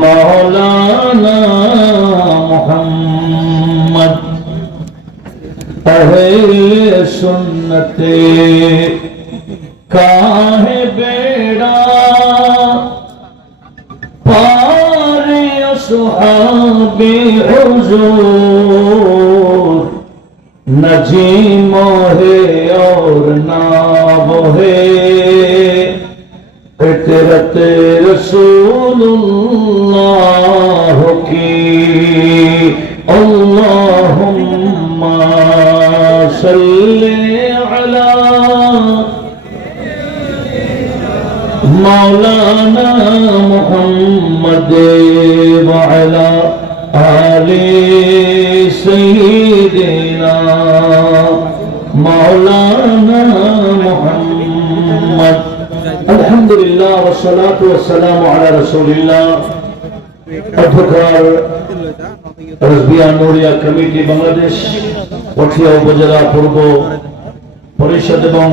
मौलाना मोहम्मद अहले सुन्नते काहे बेड़ा पारे असहाबे हुजूर नजी मोहे और ना बोहे इतरत रसूलुल्लाह की अल्लाहुम्मा सल्ली अला मौलाना मुहम्मद व अला आले सय्यिदिना मौलाना मुहम्मद अल्हम्दुलिल्लाह वस्सलातु वस्सलामु अला रसूलिल्लाह। অধ্যক্ষর রাসবিয়া নুরিয়া কমিটি বাংলাদেশ পটিয়া উপজেলা পূর্ব পরিষদ এবং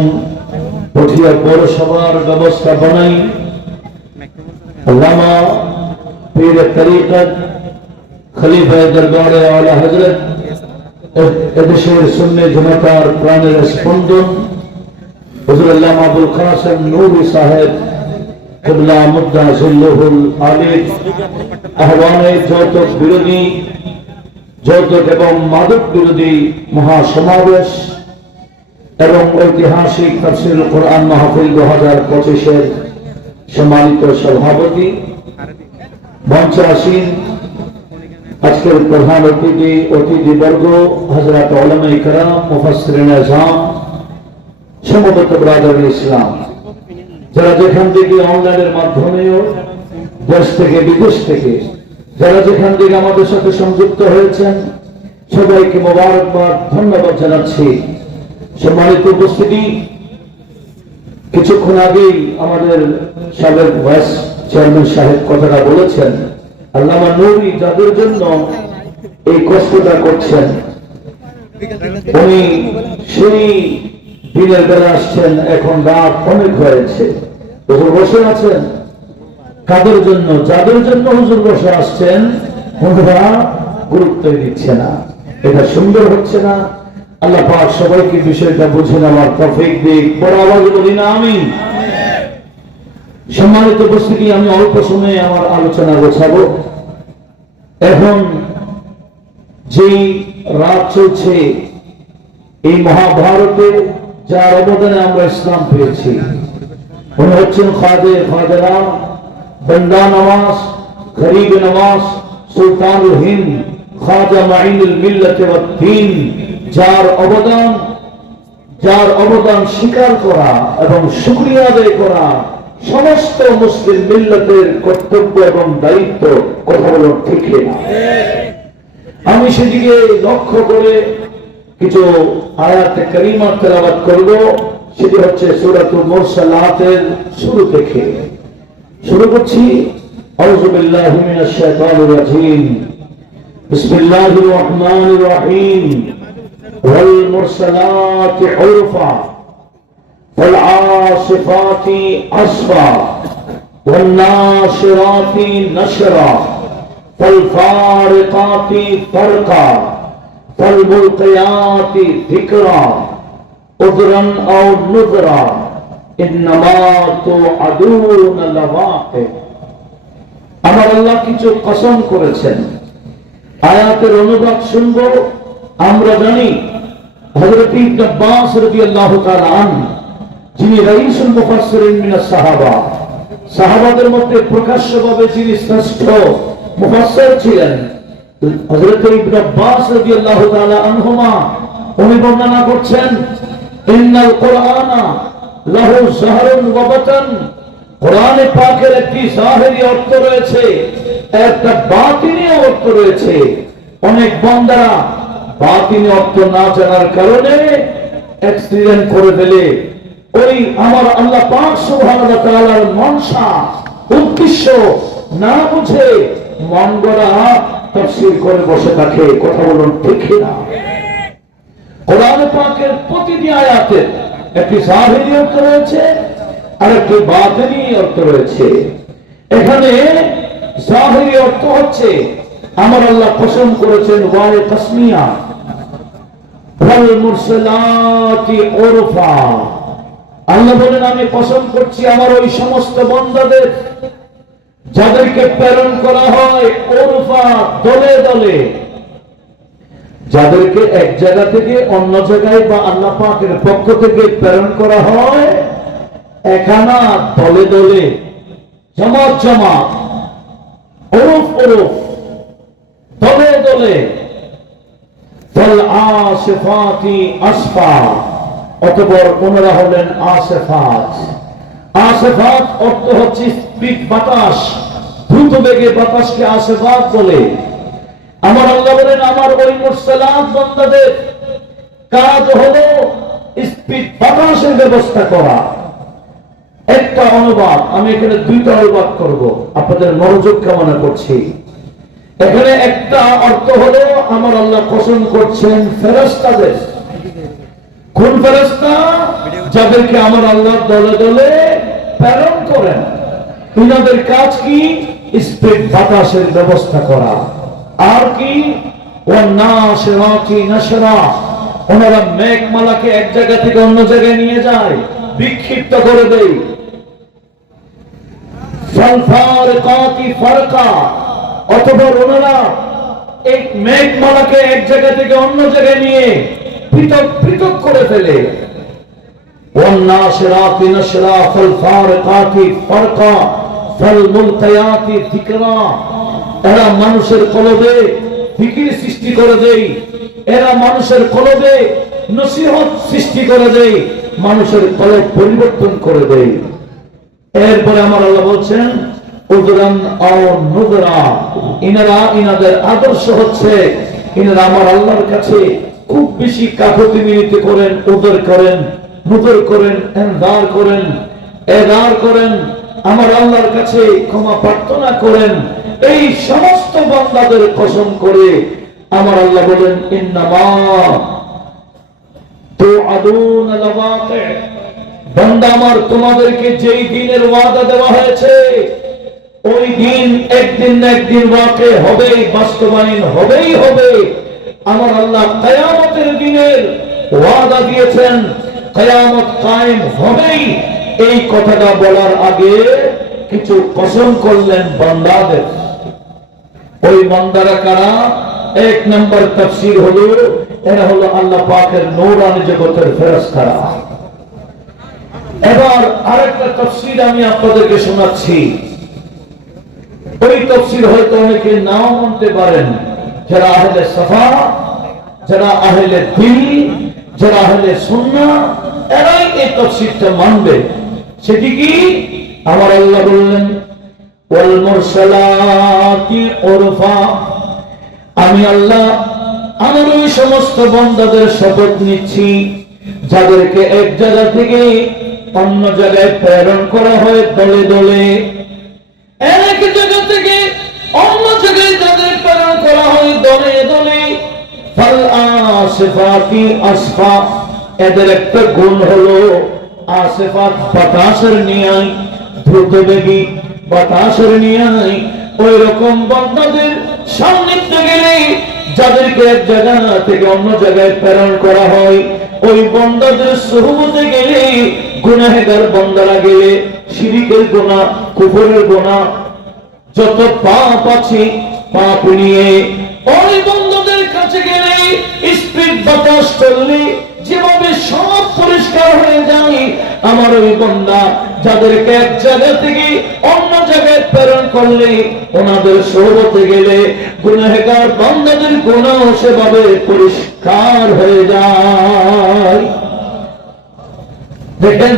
পটিয়া পৌরসভার ব্যবস্থাপনায় আল্লামা পীর তরিকত খলিফা দরবারে আলা হযরত এদেশের সুন্নি জনতার প্রাণের স্পন্দন হুজুর আল্লামা আবুল কাসেম নূরি সাহেব কিবলা মুদ্দা জিল্লুহুল আলী আহ্বানে যৌতুক বিরোধী যৌতুক এবং মাদক বিরোধী মহাসমাবেশ এবং ঐতিহাসিক তাফসীরুল কোরআন মাহফিল 2025 সম্মানিত সভাপতি মঞ্চে আসীন আজকের প্রধান অতিথিবর্গ হযরত উলামায়ে কেরাম মুফাসসিরিন আযম সমবেত ব্রাদার ইসলাম যারা যেখান থেকে অনলাইনের মাধ্যমেও দেশ থেকে বিদেশ থেকে যারা যেখান থেকে আমাদের সাথে সংযুক্ত হয়েছেন সবাইকে মোবারকবাদ ধন্যবাদ জানাচ্ছি। সম্মানিত উপস্থিতি, কিছুক্ষণ আগেই আমাদের সাবেক ভাইস চেয়ারম্যান সাহেব কথাটা বলেছেন, আল্লামা নূরি যাদের জন্য এই কষ্টটা করছেন উনি সেই দিনের বেলা আসছেন, এখন রাত অনেক হয়েছে, হুজুর বসে আছেন কাদের জন্য? যাদের জন্য হুজুর বসে আসছেন ওনারা গুরুত্ব দিচ্ছে না, এটা সুন্দর হচ্ছে না। আল্লাহ পাক সবাইকে বিষয়টা বুঝে নেওয়ার তৌফিক দিক। বড় আওয়াজে বলি না আমিন। সম্মানিত উপস্থিতি, আমি অল্প সময়ে আমার আলোচনা গোছাবো। এখন যেই রাত চলছে এই মহাভারতে যার অবদানে আমরা ইসলাম পেয়েছি উনি হচ্ছেন খাজে খাজরা বন্দা নওয়াজ গরিব নওয়াজ সুলতানুল হিন্দ খাজা মাইনুল মিল্লাত ওয়াদ দ্বীন, যার অবদান স্বীকার করা এবং শুকরিয়া আদায় করা সমস্ত মুসলিম মিল্লাতের কর্তব্য এবং দায়িত্ব। কথা বলো ঠিক না? আমি সেদিকে লক্ষ্য করে কিছু আয়াতে কারিমা তেলাওয়াত করব। সেটি হচ্ছে সূরাতুল মুরসালাতের শুরু থেকে। শুরু করছি আউযু বিল্লাহি মিনাশ শাইতানির রাজীম। বিসমিল্লাহির রহমানির রহিম। ওয়াল মুরসালাতি উরফা ওয়াল আসিফাতি আসফা ওয়ান নাশিরাতি নশরা ওয়াল ফারিকাতি ফারকা فالملقيات ذكرا عذرا او نذرا انما توعدون لواقع। আমার আল্লাহ কিছু কসম করেছেন, আয়াতের অনুবাদ শুনবো। আমরা জানি হযরত ইবনে আব্বাস রাদিয়াল্লাহু তাআলা আনহু যিনি রাইসুল মুফাসসিরিন মিনাস সাহাবা, সাহাবাদের মধ্যে প্রকাশ্যভাবে যিনি শ্রেষ্ঠ মুফাসসির ছিলেন, হযরত ইবনে আব্বাস রাদিয়াল্লাহু তাআলা আনহুমা উনি বর্ণনা করছেন, ইন্নাল কুরআনা লাহু যাহরুন ওয়া বাতান। কোরআনে পাকের একটি জাহেরি অর্থ রয়েছে, একটা বাতিনি অর্থ রয়েছে। অনেক বান্দারা বাতিনি অর্থ না জানার কারণে অ্যাক্সিডেন্ট করে ফেলে। ওই আমার আল্লাহ পাক সুবহানাহু ওয়া তাআলার মনসা উদ্দেশ্য না বুঝে মন গড়া তাফসীর করে বসে থাকে। কথা বলুন ঠিক না? কোরআন পাকের প্রতিটি আয়াতে একটি জাহিরি অর্থ রয়েছে আর একটি বাতিনি অর্থ রয়েছে। এখানে জাহিরি অর্থ হচ্ছে আমার আল্লাহ কসম করেছেন ওয়ায়ে তাসমিয়া, ওয়াল মুরসালাতি উরফা। আল্লাহ বলেন আমি কসম করছি আমার ওই সমস্ত বান্দাদের যাদেরকে প্রেরণ করা হয় উরফা, দলে দলে, যাদেরকে এক জায়গা থেকে অন্য জায়গায় বা আল্লাহ পাকের পক্ষ থেকে প্রেরণ করা হয় একানা, দলে দলে, জামাত জামাত, উরুফ উরুফ, দলে দলে। ফাল আসিফাতি আসফা, অতঃপর ওনারা হলেন আসিফাত। আসিফাত অর্থ হচ্ছে স্পিড বাতাস, দ্রুত বেগে বাতাসকে আসিফাত বলে। আমার আল্লাহ বলেন আমার ওই মুরসালাত বান্দাদের কাজ হলো স্পিড বাতাসের ব্যবস্থা করা। একটা অনুবাদ, আমি এখানে দুইটা অনুবাদ করব, আপনাদের মনোযোগ কামনা করছি। এখানে একটা অর্থ হলো আমার আল্লাহ কসম করছেন ফেরেশতাদের। কোন ফেরেশতা? যাদেরকে আমার আল্লাহ দলে দলে প্রেরণ করেন। ইনাদের কাজ কি? স্পিড বাতাসের ব্যবস্থা করা। আর কি? ওয়ান্নাশিরাতি নাশরা, ওনারা মেঘমালাকে এক জায়গা থেকে অন্য জায়গায় নিয়ে যায়, বিক্ষিপ্ত করে দেয়। ফালফারিকাতি ফারকা, অথবা ওনারা এই মেঘমালাকে এক জায়গা থেকে অন্য জায়গায় নিয়ে পৃথক পৃথক করে ফেলে। ওয়ান্নাশিরাতি নাশরা ফালফারিকাতি ফারকা ফালমুলকিয়াতি যিকরা, এরা মানুষের কলবে ফিকির সৃষ্টি করে দেয়, এরা মানুষের কলবে নসিহত সৃষ্টি করে দেয়, মানুষের কলব পরিবর্তন করে দেয়। এরপরে আমার আল্লাহ বলছেন উদরান আও নুদরা, ইনারা ইনাদের আদর্শ হচ্ছে ইনারা আমার আল্লাহর কাছে খুব বেশি কাকুতি মিনতি করেন, উদর করেন, নুদর করেন, এনদার করেন, এদার করেন, আমার আল্লাহর কাছে ক্ষমা প্রার্থনা করেন। এই সমস্ত বান্দাদের কসম করে আমার আল্লাহ বলেন ইন্নামা তুআদুনা লাওয়াকি, বান্দা আমার তোমাদেরকে যেই দিনের ওয়াদা দেওয়া হয়েছে ওই দিন একদিন না একদিন ওয়াকে হবেই, বাস্তবায়ন হবেই হবে। আমার আল্লাহ কিয়ামতের দিনের ওয়াদা দিয়েছেন, কিয়ামত কায়েম হবেই। এই কথাটা বলার আগে কিছু কসম করলেন বান্দাদের। ওই বান্দারা কারা? এক নম্বর তাফসীর হলো এরা হলো আল্লাহ পাকের নূরানি জগতের ফেরেশতারা। এবার আরেকটা তাফসীর আমি আপনাদেরকে শোনাচ্ছি। ওই তাফসীর হয়তো অনেকে নাও মানতে পারেন, যারা আহলে সাফা, যারা আহলে দিল, যারা আহলে সুন্নাহ, এরাই এই তাফসীরটা মানবে। সেটি কি? আমার আল্লাহ বললেন ওয়াল মুরসালাতি উরফা, আমি আল্লাহ আমার ওই সমস্ত বান্দাদের শপথ নিচ্ছি যাদেরকে এক জায়গা থেকে অন্য জায়গায় প্রেরণ করা হয় দলে দলে। এক জায়গা থেকে অন্য জায়গায় যাদের প্রেরণ করা হয় দলে দলে। ফাল আসিফাতি আসফা, এদের একটা গুণ হলো আসিফাত, বাতাসের নিয়াই, দ্রুতবেগী বাতাসের নিয়াই। ওই রকম বান্দাদের সান্নিধ্যে গেলে, যাদেরকে এক জায়গা থেকে অন্য জায়গায় প্রেরণ করা হয়, ওই বান্দাদের সুহবতে গেলে, গুনাহগার বান্দারা গেলে, শিরকের গুনাহ, কুফরের গুনাহ, যত পাপ আছে পাপ নিয়ে ওই বান্দাদের কাছে গেলে, স্পিড বাতাস চললে যেভাবে সব পরিষ্কার হয়ে যায়, আমার ওই বান্দা যাদেরকে এক জায়গা থেকে অন্য জায়গায় প্রেরণ করলে, ওনাদের সোহবতে গেলে গুনাহগার বান্দাদের গুনাহ সেভাবে পরিষ্কার হয়ে যায়। দেখেন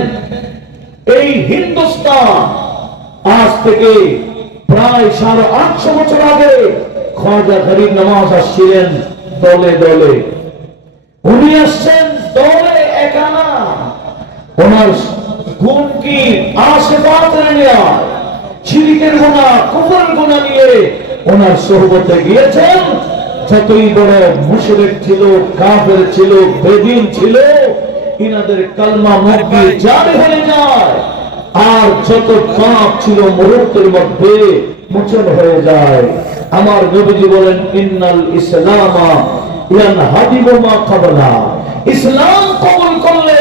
এই হিন্দুস্তান আজ থেকে প্রায় 850 বছর আগে খাজা গরিব নওয়াজ আসছিলেন দলে দলে। উনি আসছেন দলে একানা। ওনার গুণ কি? আসিফাতের নিয়ে, শিরকের গুনাহ, কুফরের গুনাহ নিয়ে ওনার সোহবতে গিয়েছেন। যতই বড় মুশরিক ছিল, কাফের ছিল, বেদিন ছিল, ইনাদের কালমা মুখ জারি হয়ে যায়। আর যত পাপ ছিল মুহূর্তের মধ্যে মোচন হয়ে যায়। আমার নবীজি বলেন ইন্নাল ইসলামা ইয়ানহাদিবু মা ক্বাবলা, ইসলাম কবুল করলে,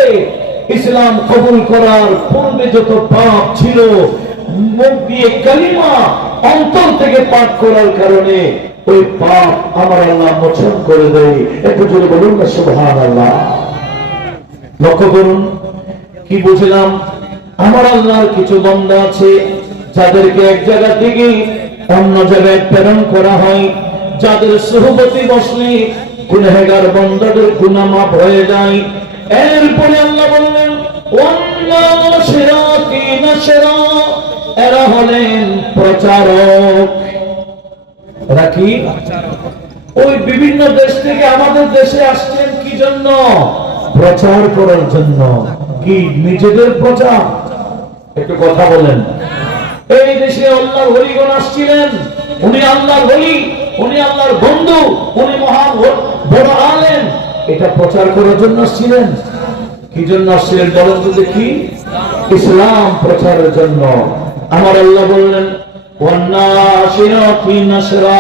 ইসলাম কবুল করার পূর্বে যত পাপ ছিল, মুখ দিয়ে কালিমা অন্তর থেকে পাঠ করার কারণে ওই পাপ আমার আল্লাহ মোচন করে দেয়। একটু জোরে বলুন না সুবহানাল্লাহ। লক্ষ্য করুন কি বুঝলাম, আমার আল্লাহর কিছু বান্দা আছে যাদেরকে এক জায়গা থেকে অন্য জায়গায় প্রেরণ করা হয়, যাদের সুহবতে বসলে গুনাহগার বান্দাদের গুনাহ মাফ হয়ে যায়। এরপরে আল্লাহ বললেন ওয়ান্নাশিরাতি নাশরা, এরা হলেন প্রচারক। এরা কি? ওই বিভিন্ন দেশ থেকে আমাদের দেশে আসছেন কি জন্য? প্রচার করার জন্য। কি নিজেদের প্রচার? একটু কথা বলেন। এই দেশে আল্লাহর ওলিগণ আসছিলেন, উনি আল্লাহর ওলি, উনি আল্লাহর বন্ধু, উনি মহান বড় আলেম, এটা প্রচার করার জন্য আসছিলেন। কি জন্য আসছিলেন বলেন তো দেখি? ইসলাম প্রচারের জন্য। আমার আল্লাহ বললেন ওয়ান্নাশিরাতি নাশরা,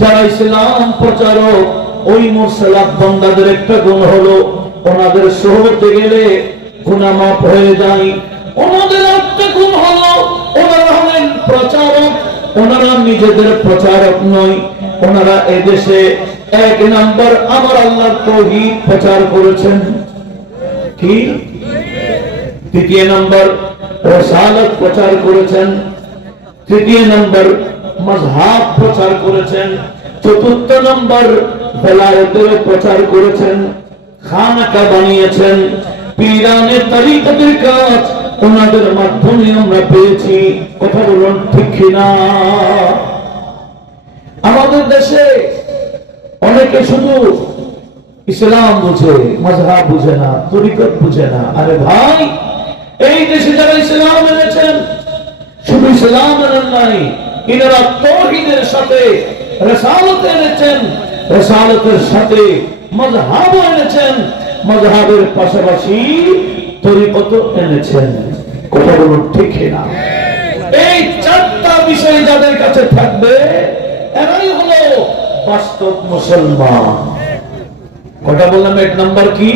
যারা ইসলাম প্রচারক ওই মুরসালাত বান্দাদের একটা গুণ হলো ওনাদের সোহবতে গেলে গুনাহ মাফ হয়ে যায়। ওনাদের একটা গুণ হলো ওনারা হলেন প্রচারক। ওনারা নিজেদের প্রচারক নয়, ওনারা এদেশে এক নাম্বার আমার আল্লাহর তাওহীদ প্রচার করেছেন। কি? দ্বিতীয় নাম্বার রিসালাত প্রচার করেছেন। তৃতীয় নাম্বার মাযহাব প্রচার করেছেন। চতুর্থ নাম্বার বেলায়েতের প্রচার করেছেন। খানাকা বানিয়েছেন। পীরানে তরিকতের কাজ ওনাদের মাধ্যমে আমরা পেয়েছি। কথা বলুন ঠিক কিনা? আমাদের দেশে অনেকে শুধু ইসলাম বুঝে, মাযহাব বুঝে না, তরিকত বুঝে না। আরে ভাই, এই দেশে যারা ইসলাম এনেছেন শুধু ইসলাম এনেন নাই, এনারা তাওহীদের সাথে রিসালাত এনেছেন, রিসালাতের সাথে মাযহাব এনেছেন, মাযহাবের পাশাপাশি তরিকত এনেছেন। কথা বলুন ঠিক কিনা? এই চারটা বিষয় যাদের কাছে থাকবে এরাই হলো বাস্তব মুসলমান। কথা বললাম। এক নাম্বার কি?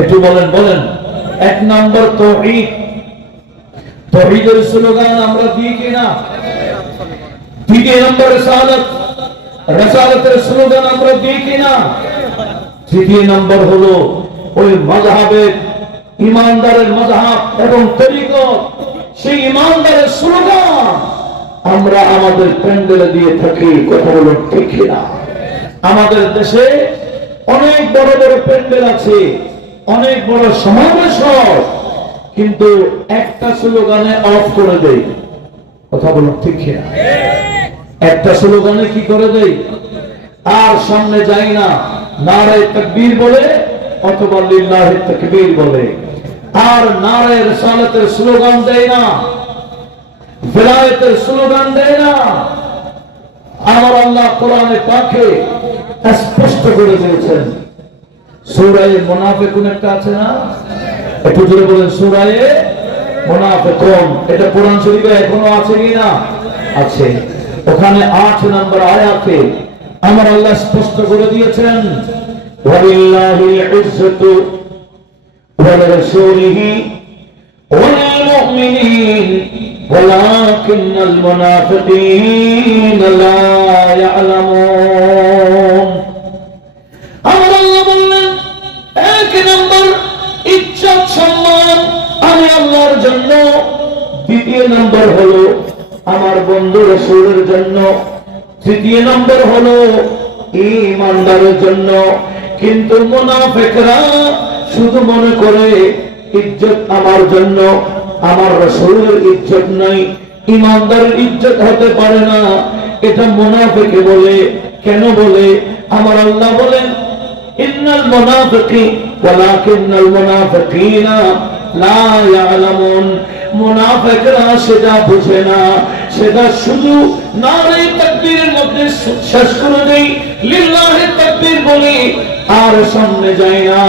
একটু বলেন বলেন। এক নাম্বার তাওহীদ। তাওহীদের স্লোগান আমরা দিই কিনা? দ্বিতীয় নাম্বার রিসালাত, রিসালাতের স্লোগান আমরা দিই কিনা? তৃতীয় নাম্বার হলো ওই মাযহাবের ইমানদারের মাযহাব এবং তরিকত, সেই ইমানদারের স্লোগান আমরা আমাদের প্যান্ডেলে দিয়ে থাকি। কথা বলুন ঠিক কিনা? আমাদের দেশে অনেক বড় বড় প্যান্ডেল আছে, অনেক বড় সমাবেশ হয়, কিন্তু একটা স্লোগানে অফ করে দেয়। কথা বলুন ঠিক কিনা? একটা স্লোগানে কি করে দেয়? আর সামনে যাই না, নারায়ে তাকবীর বলে অথবা লিল্লাহি তাকবীর বলে, আর নারায়ে রিসালাতের স্লোগান দেয় না, বেলায়েতের স্লোগান দেয় না। আমার আল্লাহ কোরআনে পাকে স্পষ্ট করে দিয়েছেন। সূরা মুনাফিকুন একটা আছে না? একটু জোরে বলেন। সূরা মুনাফিকুন, এটা কোরআন শরীফে এখনো আছে কিনা? আছে। ওখানে 8 নম্বর আয়াতে আমার আল্লাহ স্পষ্ট করে দিয়েছেন ওয়ালিল্লাহিল ইজ্জাতু ওয়া লিরাসূলিহি ওয়া লিল মুমিনিন ওয়ালাকিন্নাল মুনাফিকিনা লা ইয়ালামুন। আমার আল্লাহ বললেন এক নম্বর ইজ্জত সম্মান আমি আল্লাহর জন্য, দ্বিতীয় নম্বর হলো আমার বন্ধু রাসূলের জন্য, তৃতীয় নম্বর হলো ঈমানদারের জন্য। কিন্তু মুনাফিকরা শুধু মনে করে ইজ্জত আমার জন্য, আমার রাসূলের ইজ্জত নাই, ঈমানদারের ইজ্জত হতে পারে না, এটা মুনাফিকে বলে। কেন বলে? আমার আল্লাহ বলেন ইন্নাল মুনাফিকিন ওয়ালাকিন্নাল মুনাফিকিনা লা ইয়ালামুন। মুনাফিকরা সেটা বুঝে না, সেটা শুধু নারায়ে তাকবীরের মধ্যে শেষ করে দেই, লিল্লাহি তাকবীর বলি, আর সামনে যায় না।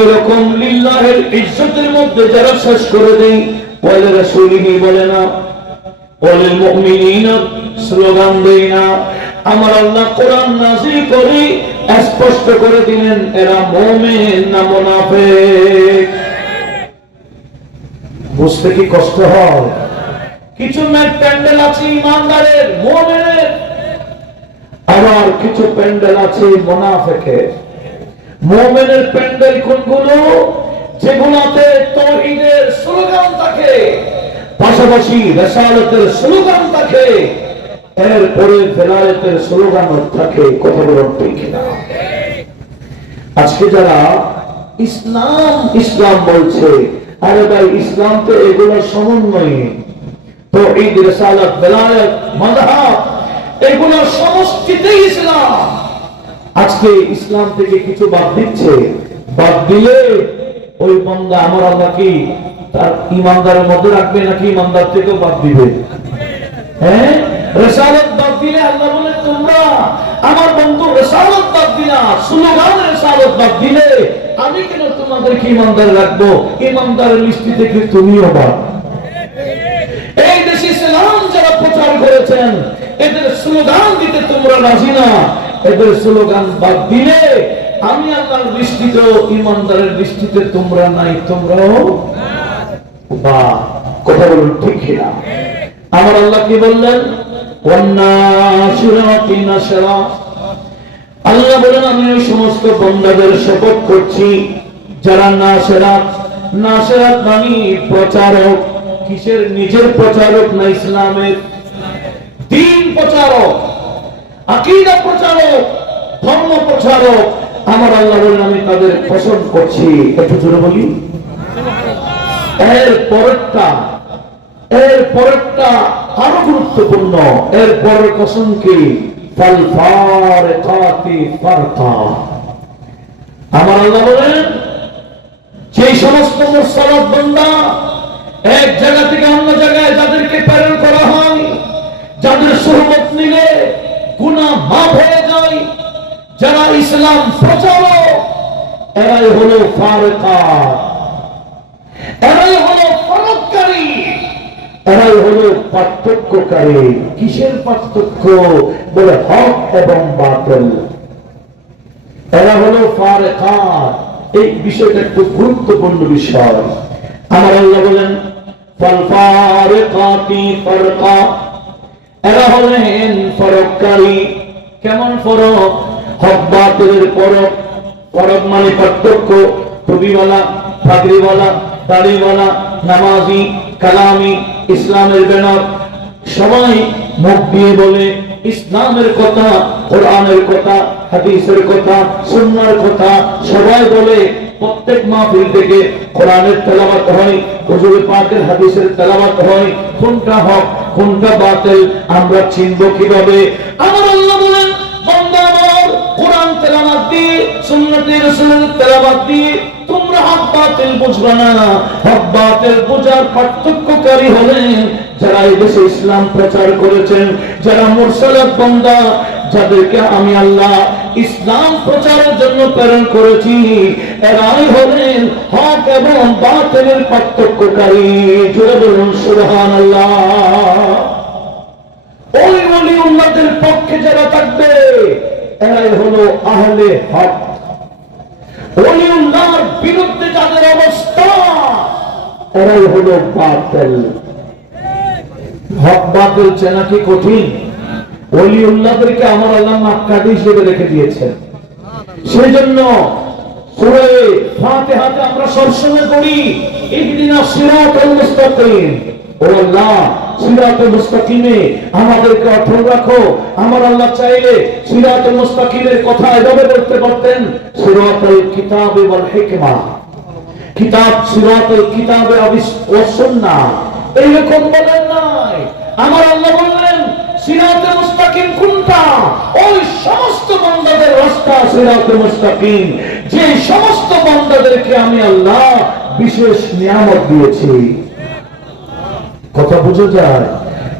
এরকম লিল্লাহির ইজ্জতের মধ্যে যারা শেষ করে দেই, ওয়ালি রাসূলিহি বলে না, ওয়ালিল মুমিনিনা স্লোগান দেই না। আমার আল্লাহ কোরআন নাযিল করে স্পষ্ট করে দিলেন এরা মুমিন না মুনাফিক। বুঝতে কি কষ্ট হয়? কিছু প্যান্ডেল আছে ইমানদারের মুমিনের, আবার কিছু প্যান্ডেল আছে মুনাফিকের। মুমিনের প্যান্ডেল কোনগুলো? যেগুলোতে তাওহীদের স্লোগান থাকে, পাশাপাশি রিসালাতের স্লোগান থাকে, এরপরে ভেলায়েতের স্লোগানও থাকে। কথা বলুন ঠিক না? আজকে যারা ইসলাম ইসলাম বলছে, আরে ভাই ইসলাম তো এগুলো সমন্বয়। তাওহীদ, রিসালাত, ভেলায়েত, মাযহাব এগুলো সমষ্টিতে ইসলাম। আজকে ইসলাম থেকে কিছু বাদ দিচ্ছে, বাদ দিলে ওই বান্দা আমার আল্লাহ কি তার ইমানদারের মধ্যে রাখবে নাকি ইমানদার থেকেও বাদ দিবে? হ্যাঁ, রিসালাত বাদ দিলে আল্লাহ বলে তোমরা আমার বন্ধু রিসালাত বাদ দিলা, স্লোগান রিসালাত বাদ দিলে আমি কেন তোমাদেরকে ইমানদার রাখবো? ইমানদারের লিস্টি থেকে তুমিও বাদ। এই দেশে ইসলাম যারা প্রচার করেছেন এদের স্লোগান দিতে তোমরা রাজি না, এদের স্লোগান বাদ দিলে আমি আল্লাহর দৃষ্টিতে ইমানদারের দৃষ্টিতে তোমরা নাই, তোমরাও বা। কথা বলুন ঠিক কিনা? আমার আল্লাহ কি বললেন? ওয়ান্নাশিরাতি নাশরা। আল্লাহ বলেন আমি ওই সমস্ত বান্দাদের শপথ করছি যারা নাশরাত, নাশরাত মানে প্রচারক। কিসের? নিজের প্রচারক না, ইসলামের দ্বীন প্রচারক, আকীদা প্রচারক, ধর্ম প্রচারক। আমার আল্লাহ বলেন আমি তাদের পছন্দ করছি। একটু জোরে বলি। এর পরেরটা আরো গুরুত্বপূর্ণ। এর পরের কসম কি? ফাল ফারিকাতি ফারকা। আমার আল্লাহ বলেন যে সমস্ত মুরসালাত বান্দা এক জায়গা থেকে অন্য জায়গায় যাদেরকে প্রেরণ করা হয়, যাদের সুহবত নিলে গুনাহ মাফ হয়ে যায়, যারা ইসলাম প্রচারক, এরাই হলো ফারিকা, এরাই হলো ফারাককারী, এরাই হলো পার্থক্যকারী। কিসের পার্থক্য? বলে হক এবং বাতিল। এরা হলো ফারিকা। এই বিষয়টা খুব গুরুত্বপূর্ণ বিষয়। আমার আল্লাহ বলেন ফাল ফারিকাতি ফারকা, এরা হলেন ফরককারী। কেমন ফরক? হক বাতিলের ফরক। ফরক মানে পার্থক্য। টুপিওয়ালা, পাগড়িওয়ালা, দাড়িওয়ালা, নামাজি, কালামি, ইসলামের ব্যানার সবাই মুখ দিয়ে বলে ইসলামের কথা, কোরআনের কথা, হাদিসের কথা, সুন্নাহর কথা সবাই বলে। প্রত্যেক মাহফিল থেকে কোরআনের তেলাওয়াত হয়, হুজুর পাকের হাদিসের তেলাওয়াত হয়। কোনটা হক কোনটা বাতিল আমরা চিনব কিভাবে? আমার আল্লাহ বলেন বান্দা আমার কোরআন তেলাওয়াত দিয়ে, সুন্নতে রাসূলের তেলাওয়াত দিয়ে তোমরা হক বাতিল বুঝবে না। হক বাতিল বোঝার পার্থক্যকারী হলেন যারা এই দেশে ইসলাম প্রচার করেছেন, যারা মুরসালাত বান্দা, যাদেরকে আমি আল্লাহ ইসলাম প্রচারের জন্য প্রেরণ করেছি, এরাই হলেন হক এবং বাতিলের পার্থক্যকারী। জোরে বলুন সুবহানাল্লাহ। ওই ওলিউল্লাহদের পক্ষে যারা থাকবে এরাই হলো আহলে হক। ওলিউল্লাহর বিরুদ্ধে যাদের অবস্থা এরাই হলো বাতিল। হক বাতিল চেনা কি কঠিন? ওলিউল্লাহদেরকে আমার আল্লাহ মাক্কাদি হিসেবে রেখে দিয়েছেন। সেই জন্য সূরা ফাতিহাতে আমরা সবসময় পড়ি ইহদিনাস সিরাতাল মুস্তাকিম। ও আল্লাহ সিরাতুল মুস্তাকিমে আমাদেরকে অটল রাখো। আমার আল্লাহ চাইলে সিরাতুল মুস্তাকিমের কথা এভাবে বলতে পারতেন সিরাতুল কিতাবে ওয়াল হিকমা। কিতাব সিরাতুল কিতাবে ওয়াস সুন্নাহ, এইরকম বলেন নাই। আমার আল্লাহ বললেন সিরাতুল মুস্তাকিম কোনটা? ওই সমস্ত বান্দাদের রাস্তা সিরাতুল মুস্তাকিম, যে সমস্ত বান্দাদেরকে আমি আল্লাহ বিশেষ নিয়ামত দিয়েছি। কথা বুঝা যায়?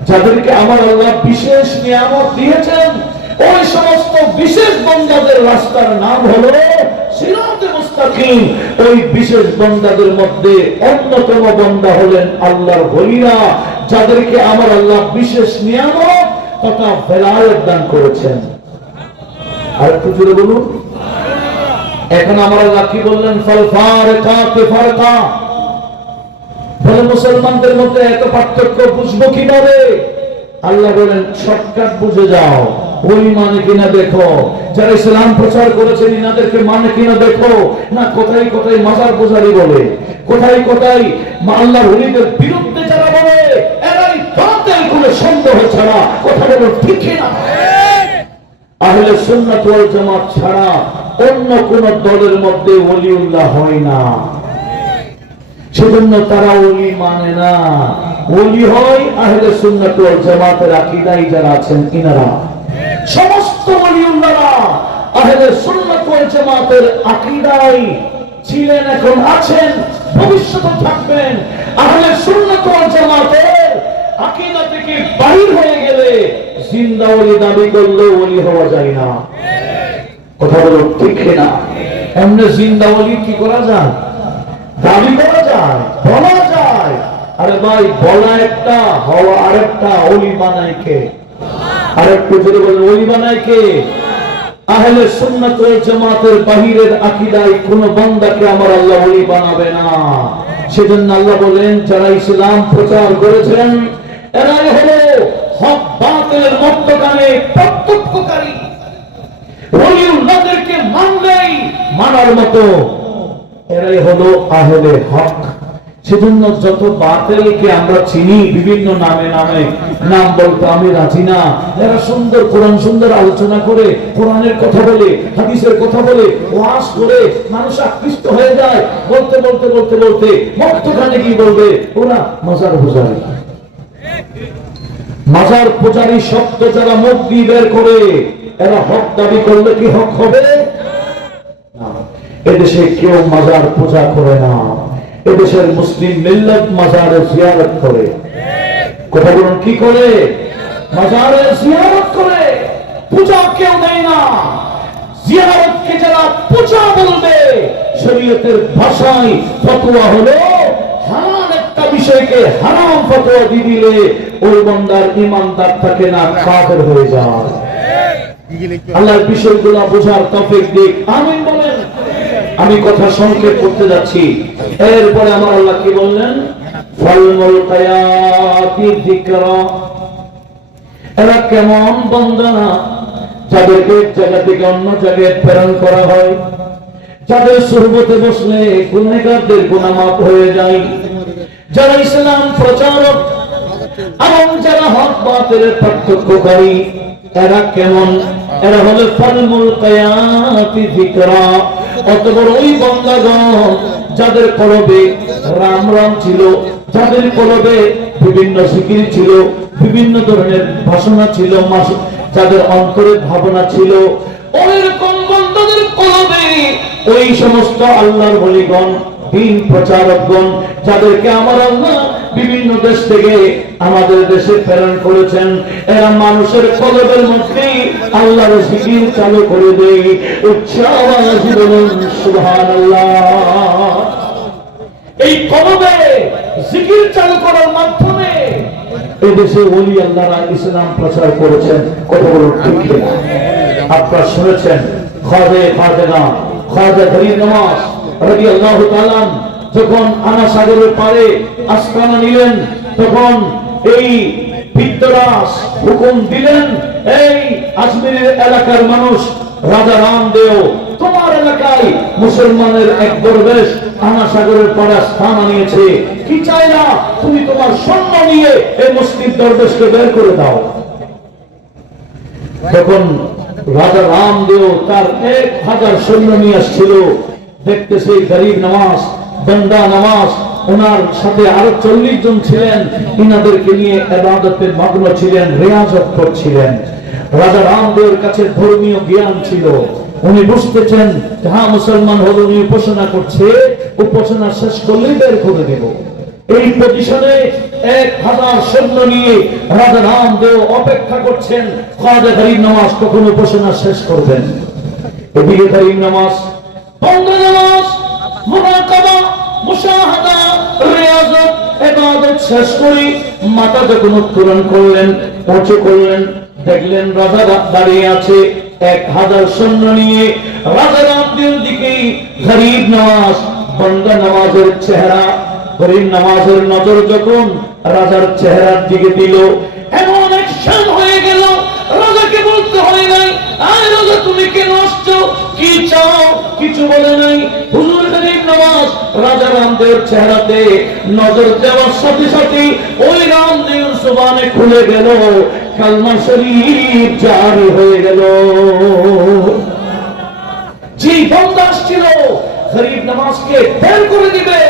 যাদেরকে আমার আল্লাহ বিশেষ নিয়ামত দিয়েছেন ওই সমস্ত বিশেষ বান্দাদের রাস্তার নাম হলো সিরাতুল মুস্তাকিম। ওই বিশেষ বান্দাদের মধ্যে অন্যতম বান্দা হলেন আল্লাহর ওলিরা, যাদেরকে আমার আল্লাহ বিশেষ নিয়ামত তথা বেলায়েত দান করেছেন। আর একটু জোরে বলুন। এখন আমার আল্লাহ কি বললেন? ফাল ফারিকাতি ফারকা। বলে মুসলমানদের মধ্যে এত পার্থক্য বুঝবো কিভাবে? আল্লাহ বলেন শর্টকাট বুঝে যাও। ওই মানে কিনা দেখো, যারা ইসলাম প্রচার করেছেন ইনাদেরকে মানে কিনা দেখো। না কোথায় কোথায় মাজার পূজারি বলে, কোথায় কোথায় আল্লাহর ওলিদের বিরুদ্ধে যারা বলে, এরাই বাতিল কোনো সন্দেহ ছাড়া কথা বলো ঠিক না। আহলে সুন্নাত ওয়াল জামাত ছাড়া অন্য কোন দলের মধ্যে ওলিউল্লাহ হয় না, সেজন্য তারা ওলি মানে না। ওলি হয় আহলে সুন্নাত ওয়াল জামাতের আকীদায় যারা আছেন ইনারা। সমস্ত ওলিউল্লাহরা আহলে সুন্নাত ওয়াল জামাতের আকীদায় ছিলেন, এখন আছেন, ভবিষ্যতে থাকবেন। আহলে সুন্নাত ওয়াল জামাতের আকীদা থেকে বাইর হয়ে গেলে জিন্দা ওলি দাবি করলে ওলি হওয়া যায় না। কথা বলো ঠিক না? এমনি জিন্দা ওলি কি করা যায়? দাবি করা যায়, বলা যায়। আরে ভাই, বলা একটা, হওয়া আরেকটা। ওলি বানায় কে? আরেকটু জোরে বলেন, ওলি বানায় কে? আহলে সুন্নাত ওয়াল জামাতের বাহিরের আকীদায় কোন বান্দাকে আমার আল্লাহ ওলি বানাবে না। সেজন্য আল্লাহ বলেন যারা ইসলাম প্রচার করেছেন এরাই হলো হক বাতিলের মধ্যখানে পার্থক্যকারী। ওলিউল্লাহদেরকে মানলেই মানার মতো এরাই হলো আহলে হক। সেজন্য যত বাতিলকে আমরা চিনি বিভিন্ন নামে নামে নাম বলতে আমি রাজি না। এরা সুন্দর কোরআন সুন্দর আলোচনা করে, কোরআনের কথা বলে, হাদিসের কথা বলে, ওয়াজ করে, মানুষ আকৃষ্ট হয়ে যায়। বলতে বলতে বলতে বলতে মধ্যখানে কি বলবে? ওরা মাজার পূজারী। মাজার পূজারী শব্দ যারা মুখ দিয়ে বের করে এরা হক দাবি করলে কি হক হবে? না। এদেশে কেউ মাজার পূজা করে না। এদেশের মুসলিম মিল্লাত মাজারে জিয়ারত করে। কথা বলুন, কি করে? মাজারে জিয়ারত করে। পূজা কেউ দেয় না। জিয়ারতকে যারা পূজা বলবে, শরীয়তের ভাষায় ফতোয়া হলো হারাম একটা বিষয়কে হারাম ফতোয়া দিয়ে দিলে ওই বান্দার ঈমানদার থাকে না, কাফের হয়ে যায়। আল্লাহর বিষয়গুলো বোঝার তৌফিক দিক, আমিন বলেন। আমি কথা সংক্ষেপ করতে যাচ্ছি। এরপরে আমার আল্লাহ কি বললেন? ফাল মুলকিয়াতি যিকরা। এরা কেমন বান্দা যাদেরকে এক জায়গা থেকে অন্য জায়গায় প্রেরণ করা হয়, যাদের সুহবতে বসলে গুনাহগারদের গুনাহ মাফ হয়ে যায়, যারা ইসলাম প্রচারক এবং যারা হক বাতিলের পার্থক্যকারী। এরা কেমন? এরা হলো ফাল মুলকিয়াতি যিকরা। অত বড় ওই বান্দাগণ যাদের কলবে রাম রাম ছিল, যাদের কলবে বিভিন্ন জিকির ছিল, বিভিন্ন ধরনের ভাষণা ছিল, যাদের অন্তরে ভাবনা ছিল, ওইরকম বান্দাদের কলবে ওই সমস্ত আল্লাহর ওলিগণ, দ্বীন প্রচারকগণ, যাদেরকে আমার আল্লাহ বিভিন্ন দেশ থেকে আমাদের দেশে প্রেরণ করেছেন, এরা মানুষের কলবের মধ্যে আল্লাহর জিকির চালু করে দেয়। উচ্চ আওয়াজে বলুন সুবহানাল্লাহ। এই কলবে জিকির চালু করার মাধ্যমে এই দেশে ওলি আল্লাহরা ইসলাম প্রচার করেছেন। কত বড় ঠিক না? আপনারা শুনেছেন খাজা গরিব নওয়াজ রাদিয়াল্লাহু তাআলা যখন আনা সাগরের পারে আস্তানা নিলেন, তখন এই বিদ্যরাস হুকুম দিলেন, এই আজমিরের এলাকার মানুষ রাজা রামদেও, তোমার এলাকায় মুসলমানের এক দরবেশ আনা সাগরের পারে আস্তানা নিয়েছে, কি চাই না তুমি তোমার সৈন্য নিয়ে এই মুসলিম দরবেশকে বের করে দাও। তখন রাজা রামদেও তার 1000 সৈন্য নিয়ে আসছিল। দেখতেছে গরিব নওয়াজ, বান্দা নওয়াজ, ওনার সাথে আরো 40 জন ছিলেন, ইনাদেরকে নিয়ে ইবাদতে মগ্ন ছিলেন, রিয়াজত করছিলেন। রাজা রামদেবের কাছে ধর্মীয় জ্ঞান ছিল। উনি বুঝতেছেন হ্যাঁ মুসলমান হলো, উনি উপাসনা করছে, উপাসনা শেষ করলেই বের করে দেব। এই পজিশনে 1000 সৈন্য নিয়ে রাজা রামদেব অপেক্ষা করছেন খাজা গরিব নওয়াজ কখন উপাসনা শেষ করবেন। এদিকে গরিব নওয়াজ বন্ধ নামাজ, মুরাকাবা, মুশাহাদা, রিয়াজত ইবাদত শেষ করে মাথা যখন উত্তোলন করলেন, উঁচু করলেন, দেখলেন রাজা দাঁড়িয়ে আছে 1000 সৈন্য নিয়ে। রাজা রামদের দিকে গরিব নওয়াজ বান্দা নওয়াজের চেহারা, গরিব নওয়াজের নজর যখন রাজার চেহারার দিকে দিল, এমন অ্যাকশন হয়ে গেল, রাজাকে বলতে হয় নাই, আয় রাজা তুমি কেন আসছো, কি চাও, কিছু বলে নাই। হুজুর গরিব নওয়াজ রাজা রামদেবের চেহারাতে নজর দেওয়ার সাথে সাথে ওই রামদেবের জবানে খুলে গেল, কালমা শরীফ জারি হয়ে গেল। যে বান্দা ছিল গরিব নওয়াজকে বের করে দিবে,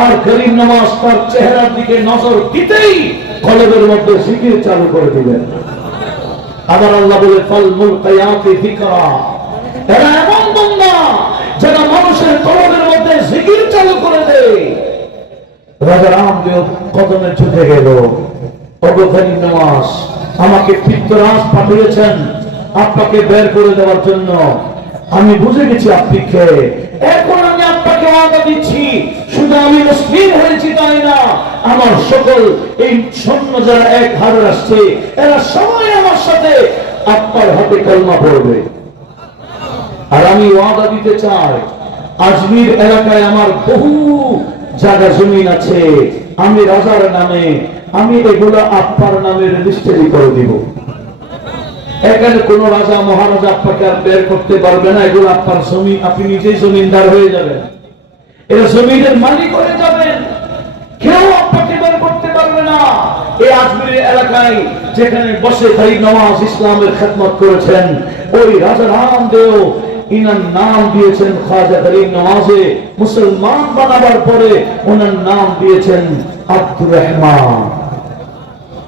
আর গরিব নওয়াজ তার চেহারার দিকে নজর দিতেই কলবের মধ্যে জিকির চালু করে দিবেন। আবার আল্লাহ বলে ফাল মুলকিয়াতি যিকরা, এরা এমন বান্দা যারা মানুষের কলবের মধ্যে জিকির চালু করে দেয়। রাজা রামদেব কদমে ঝুঁকে গেল, ওগো গরিব নওয়াজ, আমাকে পিত্তরাজ পাঠিয়েছেন আপনাকে বের করে দেওয়ার জন্য। আমি বুঝে গেছি আপনি কে, এখন আমি আপনাকে ওয়াদা দিচ্ছি, শুধু আমি মুসলিম হয়েছি তাই না, আমার সকল এই সৈন্য যারা এক হারে আসছে এরা সবাই আমার সাথে আপনার হাতে কলমা পড়বে। আর আমি ওয়াদা দিতে চাই, আজমির এলাকায় আমার বহু জায়গা জমিন আছে, আমি রাজার নামে আমি এগুলো আপনার নামে রেজিস্ট্রি করে দিব। এখানে কোন রাজা মহারাজা আপনাকে আর বের করতে পারবে না, এগুলো আপনার জমি, আপনি নিজেই জমিনদার হয়ে যাবেন, এরা জমিনের মালিক হয়ে যাবেন, কেউ আপনাকে বের করতে পারবে না। এই আজমিরের এলাকায় যেখানে বসে গরিব নওয়াজ ইসলামের খেদমত করেছেন, ওই রাজা রামদেব ইনার নাম দিয়েছেন খাজা গরিব নওয়াজে। মুসলমান বানাবার পরে ওনার নাম দিয়েছেন আব্দুর রহমান।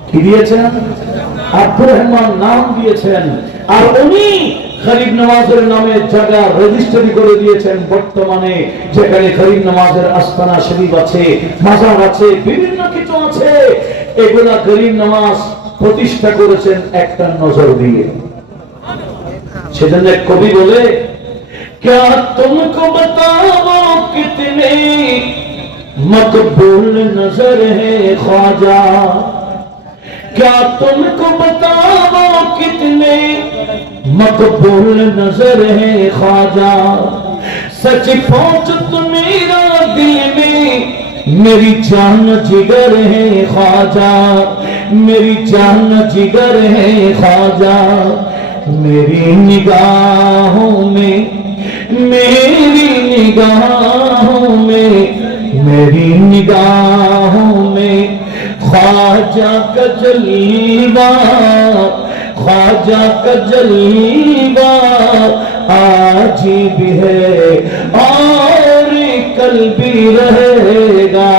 কি দিয়েছেন? আব্দুর রহমান নাম দিয়েছেন। আর উনি গরিব নওয়াজের নামে জায়গা রেজিস্ট্রি করে দিয়েছেন বর্তমানে, যেখানে গরিব নওয়াজের আস্তানা শরীফ আছে, মাজার আছে, বিভিন্ন কিছু আছে, এগুলা গরিব নওয়াজ প্রতিষ্ঠা করেছেন একটা নজর দিয়ে। সেজন্য কবি বলে, क्या तुमको बताओ कितने मकबूल नजर है ख्वाजा, क्या तुमको बताओ कितने मकबूल नजर है ख्वाजा, सच पहुंच तो मेरा दिल में मेरी जान जिगर है ख्वाजा, मेरी जान जिगर है ख्वाजा, मेरी निगाहों में, मेरी निगाहों में, मेरी निगाहों में ख्वाजा का जलवा, ख्वाजा का जलवा आज भी है और कल भी रहेगा।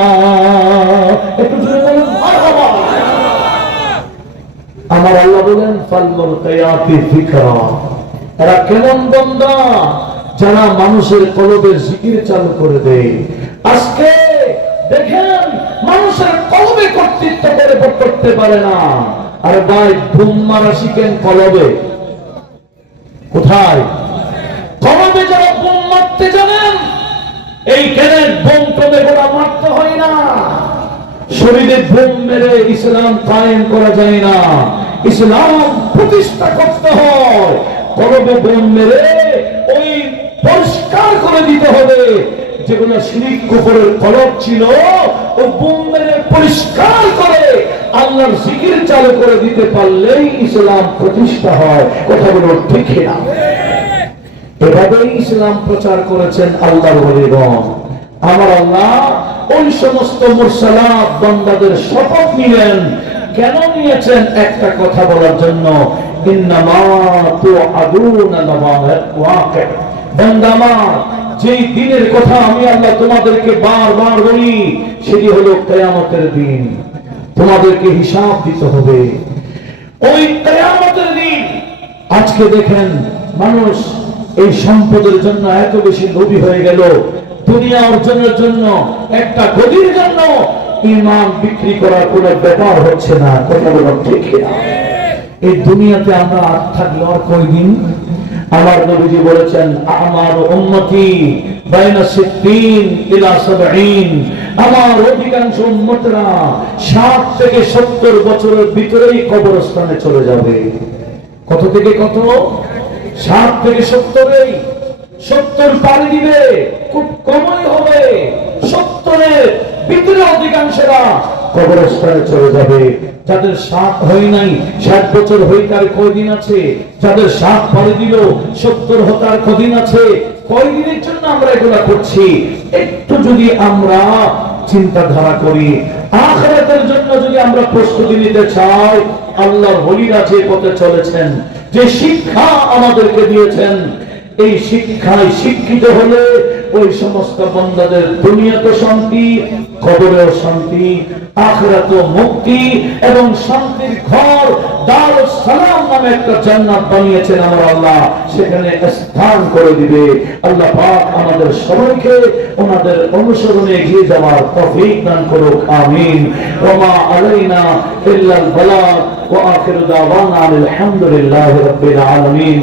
আমার আল্লাহ বলেন ফাল মুলকিয়াতি যিকরা, এরা কেমন বান্দা যারা মানুষের কলবে জিকির চালু করে দেয়। আজকে দেখেন মানুষের কলবে কর্তৃত্ব করে করতে পারে না। আর ভাই বুম মারা শিখেন কলবে, কোথায়? কলবে যারা বুম মারতে জানেন, এই গ্রেনেড বোম টোমে গোলা মারতে হয় না, শরীরে বোম মেরে ইসলাম কায়েম করা যায় না, ইসলাম প্রতিষ্ঠা করতে হয়। কলবে বোম মেরে ওই পরিষ্কার করে দিতে হবে, যেগুলো শিরক কুফরের কলব ছিল, ও বোম মেরে পরিষ্কার করে আল্লাহর জিকির চালু করে দিতে পারলেই ইসলাম প্রতিষ্ঠা হয়। কথাগুলো ঠিক না? এভাবেই ইসলাম প্রচার করেছেন আল্লাহর ওলিগণ। আমার আল্লাহ ওই সমস্ত মুরসালাত বান্দাদের শপথ নিলেন। কেন নিয়েছেন? একটা কথা বলার জন্য, ইন্নামা তুআদুনা লাওয়াকি, বান্দা আমার, যেই দিনের কথা আমি আল্লাহ তোমাদেরকে বারবার বলি, সেটি হলো কিয়ামতের দিন। তোমাদেরকে হিসাব দিতে হবে ওই কিয়ামতের দিন। আজকে দেখেন মানুষ এই সম্পদের জন্য এত বেশি লোভী হয়ে গেল, দুনিয়া অর্জনের জন্য, একটা গদির জন্য ঈমান বিক্রি করার কোনো ব্যাপার হচ্ছে না। কথা বলা ঠিক না? এই দুনিয়াতে আমরা আর থাকলে আর কয়দিন? আমার নবীজি বলেছেন আমার উম্মতি বাইনা 60 ইলা 70, আমার অধিকাংশ উম্মতরা 60 থেকে 70 বছরের ভিতরেই কবরস্থানে চলে যাবে। কত থেকে কত? 60 থেকে 70, 70 পাড়ি দিবে, খুব কমই হবে 70-এর ভিতরে অধিকাংশরা কবরস্থানে চলে যাবে। যাদের 60 হয় নাই, 60 বছর হইতে কয়দিন আছে? যাদের 60 পাড়ি দিল, 70 হতার কদিন আছে? কয়দিনের জন্য আমরা এগুলা করছি? একটু যদি আমরা চিন্তাধারা করি, আখিরাতের জন্য যদি আমরা প্রস্তুতি নিতে চাই, আল্লাহর ওলিরা যে পথে চলেছেন, যে শিক্ষা আমাদেরকে দিয়েছেন, এই শিক্ষায় শিক্ষিত হলে ওই সমস্ত বান্দাদের দুনিয়াতে শান্তি, কবরেও শান্তি, আখিরাতেও মুক্তি এবং শান্তির ঘর দারুস সালাম নামে একটা জান্নাত বানিয়েছেন আমার আল্লাহ, সেখানে স্থান করে দিবে। আল্লাহ পাক আমাদের সবাইকে ওনাদের অনুসরণে এগিয়ে যাওয়ার তৌফিক দান করুক, আমিন। ওয়া মা আলাইনা ইল্লাল বালাগ ওয়া আখিরু দাওয়ানা আলহামদুলিল্লাহি রাব্বিল আলামিন।